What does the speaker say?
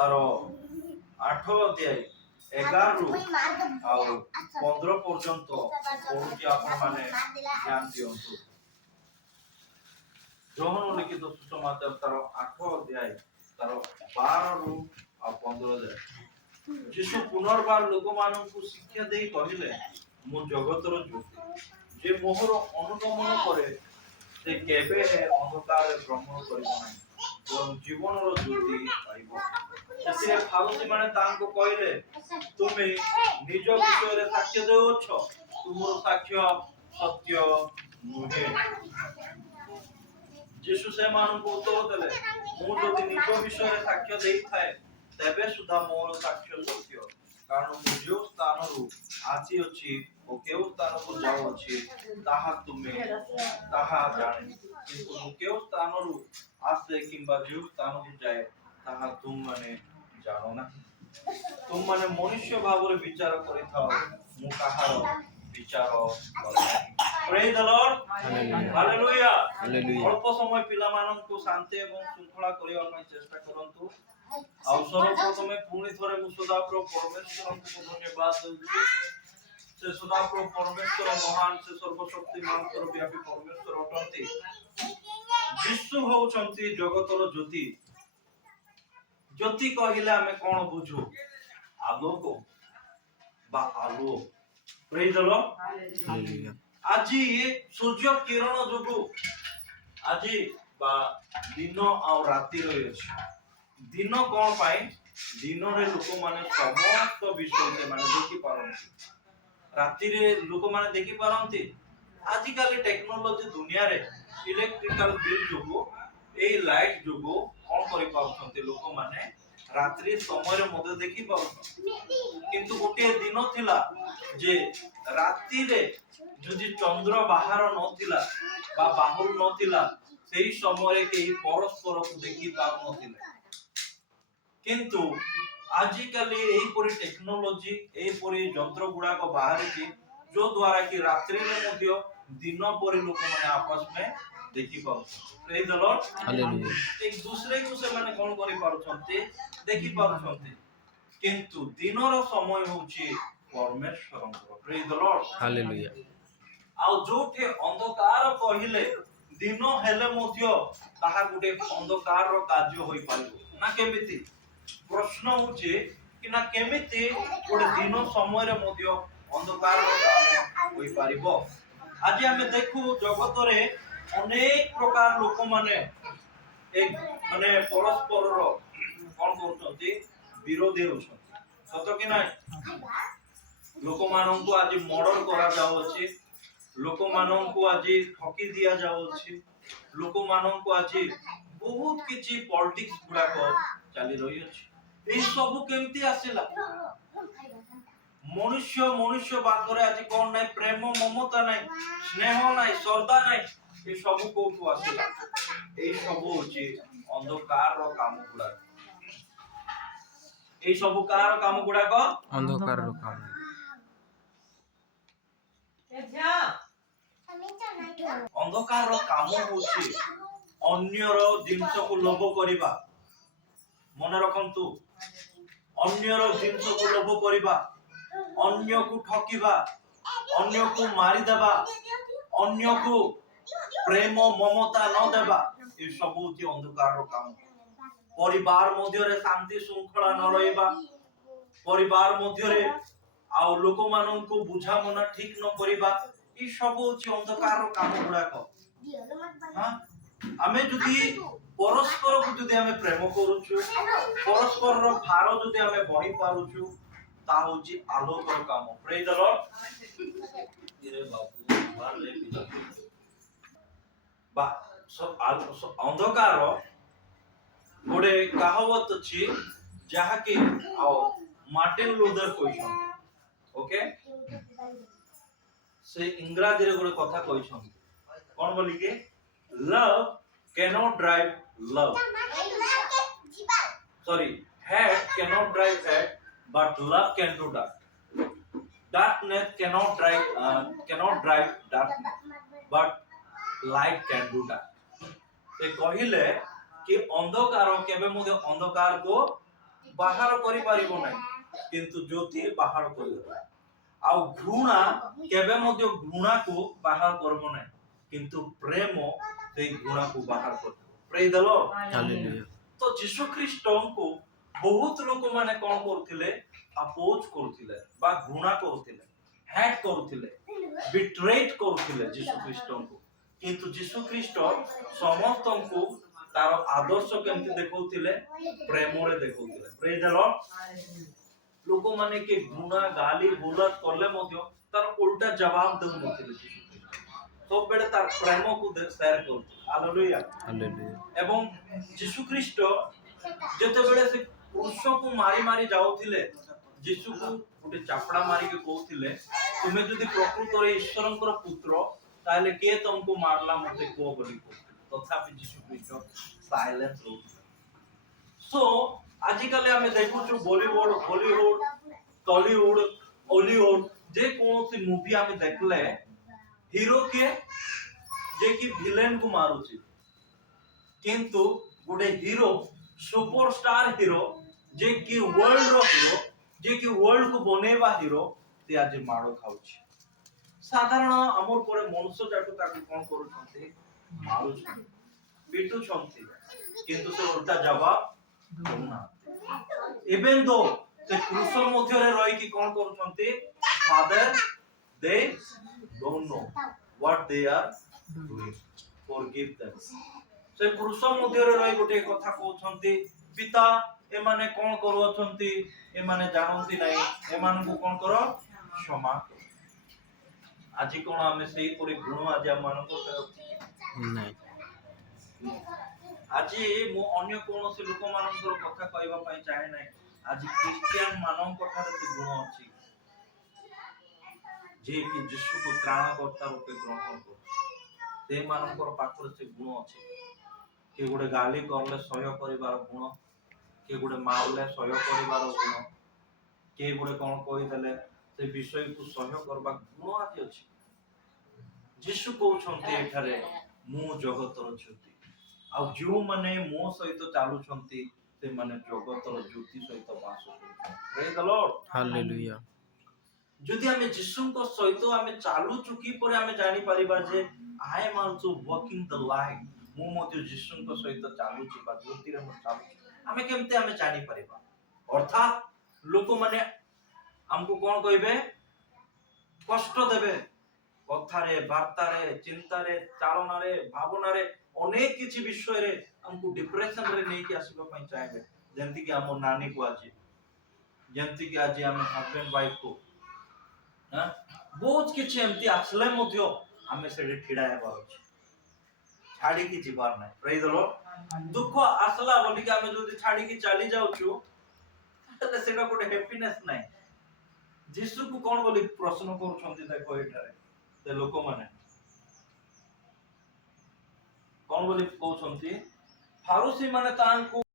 ତାର 8 ଅଧ୍ୟାୟ 11 ରୁ ଆଉ 15 ପର୍ଯ୍ୟନ୍ତ ପଢୁଛି, ଆପଣ ମାନେ ଧ୍ୟାନ ଦିଅନ୍ତୁ। ଯୋହନ ଲିଖିତ ସୁସମାଚାର ତାର 8 ଅଧ୍ୟାୟ ତାର 12 ରୁ ଆଉ 15 ଯାଏ ଯୀଶୁ ପୁନର୍ବାର ଲୋକମାନଙ୍କୁ ଶିକ୍ଷା ଦେଇ କହିଲେ, ମୁଁ ଜଗତର ଜ୍ୟୋତି, ଯେ ମୋହର ଅନୁଗମନ କରେ ସେ କେବେ ଅନ୍ଧକାରରେ ଭ୍ରମଣ କରିବ ନାହିଁ, ବରଂ ଜୀବନର ଜ୍ୟୋତି ପାଇବ। ସେଥିରେ ଫାରୁସୀମାନେ ତାଙ୍କୁ କହିଲେ, ତୁମେ ନିଜ ବିଷୟରେ ସାକ୍ଷ୍ୟ ଦେଉଛ, ତୁମର ସାକ୍ଷ୍ୟ ସତ୍ୟ ନୁହେଁ। ଯୀଶୁ ସେମାନଙ୍କୁ ଉତ୍ତର ଦେଲେ, ମୁଁ ଯଦି ନିଜ ବିଷୟରେ ସାକ୍ଷ୍ୟ ଦେଇଥାଏ ତେବେ ସୁଦ୍ଧା ମୋର ସାକ୍ଷ୍ୟ ସତ୍ୟ, କାରଣ ମୁଁ ଯେଉଁ ସ୍ଥାନରୁ ଆସିଅଛି ଓ କେଉଁ ସ୍ଥାନକୁ ଯାଉଅଛି ତାହା ଜାଣେ, କିନ୍ତୁ ମୁଁ କେଉଁ ସ୍ଥାନରୁ ଆସେ କିମ୍ବା ଯେଉଁ ସ୍ଥାନକୁ ଯାଏ ତାହା ତୁମମାନେ ଜାଣ ନାହିଁ। ତୁମମାନେ ମନୁଷ୍ୟ ଭାବରେ ବିଚାର କରିଥାଅ, ମୁଁ କାହାର ବିଚାର କରେ ନାହିଁ। Praise the Lord. Hallelujah. ଅଳ୍ପ ସମୟ ପିଲାମାନଙ୍କୁ ଶାନ୍ତି ଏବଂ ଶୃଙ୍ଖଳା କରିବା ପାଇଁ ଚେଷ୍ଟା କରନ୍ତୁ। ଆଉ ସର୍ବପ୍ରଥମେ ପୁଣି ଥରେ ମୁଁ ସଦାପ୍ରଭୁ ପରମେଶ୍ୱରଙ୍କୁ ଧନ୍ୟବାଦ ଦେଉଛି। ସେ ସଦାପ୍ରଭୁ ପରମେଶ୍ୱର ମହାନ, ସେ ସର୍ବଶକ୍ତିମାନ ସର୍ବବ୍ୟାପୀ ପରମେଶ୍ୱର ଅଟନ୍ତି। ଯୀଶୁ ହେଉଛନ୍ତି ଜଗତର ଜ୍ୟୋତି। ଜ୍ୟୋତି କହିଲେ ଆମେ କଣ ବୁଝୁ? ଆଲୋକ ବା ଆଲୁଅ। Praise the Lord. ଆଜି ସୂର୍ଯ୍ୟ କିରଣ ଯୋଗୁ ଆଜି ବା ଦିନ ଆଉ ରାତି ରହିଅଛି। ଦିନ କଣ ପାଇଁ? ଦିନରେ ଲୋକମାନେ ସମସ୍ତ ବିଷୟ ସେମାନେ ଦେଖିପାରନ୍ତି, ରାତିରେ ଲୋକମାନେ ଦେଖିପାରନ୍ତି। ଆଜିକାଲି ଟେକ୍ନୋଲୋଜି ଦୁନିଆରେ ଇଲେକ୍ଟ୍ରିକାଲ ବିଲ୍ ଯୋଗୁ, ଏଇ ଲାଇଟ ଯୋଗୁ କଣ କରିପାରୁଛନ୍ତି ଲୋକମାନେ ରାତ୍ରି ସମୟରେ ମଧ୍ୟ ଦେଖିପାରୁଛନ୍ତି। କିନ୍ତୁ ଗୋଟିଏ ଦିନ ଥିଲା ଯେ ରାତିରେ ଯଦି ଚନ୍ଦ୍ର ବାହାର ନଥିଲା ବା ବାହୁରୁ ନଥିଲା, ସେହି ସମୟରେ କେହି ପରସ୍ପରକୁ ଦେଖି ପାରୁନଥିଲେ। କିନ୍ତୁ ଆଜିକାଲି ଏହିପରି ଟେକ୍ନୋଲୋଜି, ଏହିପରି ଯନ୍ତ୍ର ଗୁଡାକ ବାହାରିଛି, ଯୋ ଦ୍ୱାରା କି ରାତ୍ରିରେ ମଧ୍ୟ ଦିନ ପରି ଲୋକମାନେ आपस में ଦେଖି ପାରୁଛନ୍ତି। ପ୍ରେଜ୍ ଦ ଲର୍ଡ। ହାଲେଲୁୟା। ଏକ ଦୁସରେକୁ ସେମାନେ କଣ କରି ପାରୁଛନ୍ତି? ଦେଖି ପାରୁଛନ୍ତି। କିନ୍ତୁ ଦିନର ସମୟ ହେଉଛି ପରମେଶ୍ୱରଙ୍କର। ପ୍ରେଜ୍ ଦ ଲର୍ଡ। ହାଲେଲୁୟା। ଆଉ ଯୋଉଠି ଅନ୍ଧକାର କହିଲେ ଦିନ ହେଲେ ମଧ୍ୟ ତାହା ଗୋଟେ ଅନ୍ଧକାରର କାର୍ଯ୍ୟ ହୋଇପାରିବ ନା କେମିତି? ପ୍ରଶ୍ନ ହେଉଛି କି ନା କେମିତି ଗୋଟେ ଦିନ ସମୟରେ ମଧ୍ୟ ଅନ୍ଧକାରର କାମ ହୋଇପାରିବ? ଆଜି ଆମେ ଦେଖୁ ଜଗତରେ ଅନେକ ପ୍ରକାର ଲୋକମାନେ ମାନେ ପରସ୍ପରର କଣ କରୁଛନ୍ତି? ବିରୋଧୀ ହେଉଛନ୍ତି। ସତ କି ନାହିଁ? ଲୋକମାନଙ୍କୁ ଆଜି ମର୍ଡର କରାଯାଉଅଛି, ଲୋକମାନଙ୍କୁ ଆଜି ଠକି ଦିଆଯାଉଅଛି, ଲୋକମାନଙ୍କୁ ଆଜି ବହୁତ କିଛି ପଲିଟିକ୍ସ ଗୁଡାକ ଚାଲି ରହିଅଛି। এই ସବୁ କେମିତି ଆସିଲା? ମନୁଷ୍ୟ ପାଖରେ ଆଜି କଣ ନାହିଁ? ପ୍ରେମ ମମତା ନାହିଁ, ସ୍ନେହ ନାହିଁ, ଶ୍ରଦ୍ଧା ନାହିଁ। এই ସବୁ କୋଉଠୁ ଆସିଲା? এই ସବୁ ହଉଛି ଅନ୍ଧକାରର କାମ ଗୁଡାକ। এই ସବୁ କାହାର କାମ ଗୁଡାକ? ଅନ୍ଧକାରର କାମ। ଅନ୍ଧକାରର କାମ ହଉଛି ଅନ୍ୟର ଜିନିଷକୁ ଲୋଭ କରିବା। ମନେ ରଖନ୍ତୁ, ଅନ୍ୟର ଜିନିଷକୁ ଲୋଭ କରିବା, ଅନ୍ୟକୁ ଠକିବା, ଅନ୍ୟକୁ ମାରିଦେବା, ଅନ୍ୟକୁ ପ୍ରେମ ମମତା ନ ଦେବା, ଏ ସବୁ ହଉଛି ଅନ୍ଧକାରର କାମ। ପରିବାର ମଧ୍ୟରେ ଶାନ୍ତି ଶୃଙ୍ଖଳା ନ ରହିବା, ପରିବାର ମଧ୍ୟରେ ଆଉ ଲୋକମାନଙ୍କୁ ବୁଝାମଣା ଠିକ ନ କରିବା, ଏ ସବୁ ହଉଛି ଅନ୍ଧକାରର କାମ ଗୁଡାକ। ଆମେ ଯଦି ପରସ୍ପରକୁ ଯଦି ଆମେ ପ୍ରେମ କରୁଛୁ, ପରସ୍ପରର ଭାର ଯଦି ଆମେ ବହି ପାରୁଛୁ, ତାହା ହଉଛି ଆଲୋକର କାମ। ପ୍ରେଜ୍ ଦ ଲର୍ଡ। ବା ଅନ୍ଧକାର ଗୋଟେ କାହାବତ ଅଛି ଯାହାକି ଆଉ ମାର୍ଟିନ ଲୁଥର କହିଛନ୍ତି। ଓକେ, ସେ ଇଂରାଜୀରେ ଗୋଟେ କଥା କହିଛନ୍ତି, କଣ ବୋଲିକି? Love cannot drive love. Hate cannot drive hate, but love can do that. Darkness cannot drive darkness, but light can do that. ସେ କହିଲେ କି ଅନ୍ଧକାର କେବେ ମଧ୍ୟ ଅନ୍ଧକାରକୁ ବାହାର କରିପାରିବ ନାହିଁ, କିନ୍ତୁ ଜ୍ୟୋତି ବାହାର କରିବ। ଆଉ ଘୃଣା କେବେ ମଧ୍ୟ ଘୃଣାକୁ ବାହାର କରିବ ନାହିଁ, କିନ୍ତୁ ପ୍ରେମ ସେଇ ଘୃଣାକୁ ବାହାର କରିବ। ପ୍ରେଜ୍ ଦ ଲର୍ଡ। Hallelujah. ତ ଯୀଶୁ ଖ୍ରୀଷ୍ଟଙ୍କୁ ବହୁତ ଲୋକମାନେ କଣ କରୁଥିଲେ? ଅପୋଜ କରୁଥିଲେ ବା ଘୃଣା କରୁଥିଲେ, ହ୍ୟାଟ୍ କରୁଥିଲେ, ବିଟ୍ରେଟ୍ କରୁଥିଲେ ଯୀଶୁ ଖ୍ରୀଷ୍ଟଙ୍କୁ। କିନ୍ତୁ ଯୀଶୁ ଖ୍ରୀଷ୍ଟ ସମସ୍ତଙ୍କୁ ତାର ଆଦର୍ଶ କେମିତି ଦେଖଉଥିଲେ? ପ୍ରେମରେ ଦେଖଉଥିଲେ। ପ୍ରେଜ୍ ଦ ଲର୍ଡ। ଲୋକମାନେ କି ଘୃଣା ଗାଲି ଗୁଲାଜ କଲେ ମଧ୍ୟ ତାର ଉଲ୍ଟା ଜବାବ ଦେଉନଥିଲେ ଯୀଶୁ ଖ୍ରୀଷ୍ଟ। ସବୁବେଳେ ତାର ପ୍ରେମକୁ ସେୟାର କରୁଥିଲେ। ହାଲେଲୁୟା। Hallelujah. ଏବଂ ଯୀଶୁ ଖ୍ରୀଷ୍ଟ ଯେତେବେଳେ ସେ କ୍ରୁଶକୁ ମାରି ମାରି ଯାଉଥିଲେ, ଯୀଶୁକୁ ଗୋଟେ ଚାପଡ଼ା ମାରିକି କହୁଥିଲେ, ତୁମେ ଯଦି ପ୍ରକୃତରେ ଈଶ୍ୱରଙ୍କର ପୁତ୍ର, ତାହେଲେ କିଏ ତମକୁ ମାରିଲା ମତେ କୁହ ବୋଲି କହୁଥିଲେ। ତଥାପି ଯୀଶୁ ଖ୍ରୀଷ୍ଟ ସାଇଲେନ୍ସ ରହୁଥିଲେ। ସୋ ଆଜିକାଲି ଆମେ ଦେଖୁଛୁ ବଲିଉଡ, ହଲିଉଡ, ଟଲିଉଡ, ଅଲିଉଡ, ଯେ କୌଣସି ମୁଭି ଆମେ ଦେଖିଲେ ହିରୋ କିଏ? ଯେ କି ଭିଲେନ କୁ ମାରୁଛି। କିନ୍ତୁ ଗୋଟେ ହିରୋ, ସୁପରଷ୍ଟାର ହିରୋ, ଯେ କି वर्ल्ड रो हिरो, जे कि वर्ल्ड को बनेवा हिरो, ते आज मारो खाଉଛି। साधारण हमर परे मनुष्य जाको ताको कोन करूछन्ते? मारुछन्ते, पिटुछन्ते, किंतु से उल्टा जवाब दउना। इवन दो से क्रूस मध्य रे रही कि कोन करूछन्ते? Father they don't know what they are doing, forgive them. से क्रूस मध्य रे रही गोटे कथा कहउछन्ते, पिता एमाने कोन करूछन्ते? एमाने जानन्ति नै, एमानकु कोन करो? क्षमा करो। आज कोन हमें सही परि गुण आज मानको नहीं। आज मो अन्य कोनोसी लोक मानकर कथा कहबा पई चाहे नै। आज क्रिश्चियन मानक ठारे से गुण अछि, जे कि यीशु को त्राणकर्ता रूपे ग्रहण कर, से मानकर पाखर से गुण अछि। के गुडे गाली करले सहय परिवार गुण, के गुडे मारले सहय परिवार गुण, के गुडे कोन कहि देले से विषय को सहय करबा गुण आदि अछि। यीशु कहउछन्ते एठारे मु जगतर ज्योति, आ जो माने मो सहित चालू छन्ति से माने जगतर ज्योति सहित वास करछन्ति। Praise the lord. Hallelujah. जदि हमें यीशुଙ୍କ सहित हमें चालू चुकी पर हमें जानि परिबा जे I am also walking the light, मु मते यीशुଙ୍କ सहित चालू छि बा ज्योति रे मो चालू छि, हमें केमते हमें जानि परिबा? अर्थात लोक माने हमको कोन कहिबे? कष्ट देबे, कथारे, वार्तारे, चिंतारे, चालनारे, भावनारे, अनेक किछि विषय रे हमको डिप्रेशन रे नै कि आसीबा पई चाहेबे। जेंति कि हमर नानी को आज, जेंति कि आज हम हस्बैंड वाइफ को, हां बहुत किछि एमति आछले मध्य हमें सेडे ठिडा हेबार अछि, छाडी कि जीवार नै। Praise the Lord. दुख आसला बोली कि हमें जदी छाडी कि चली जाउछु, तते सेडा कोटे हैप्पीनेस नै। यीशु को कोन बोली प्रश्न करूछन्ति देखो एठारे ते लोक माने कोन बोली कहउछन्ति? फारूसी माने तांको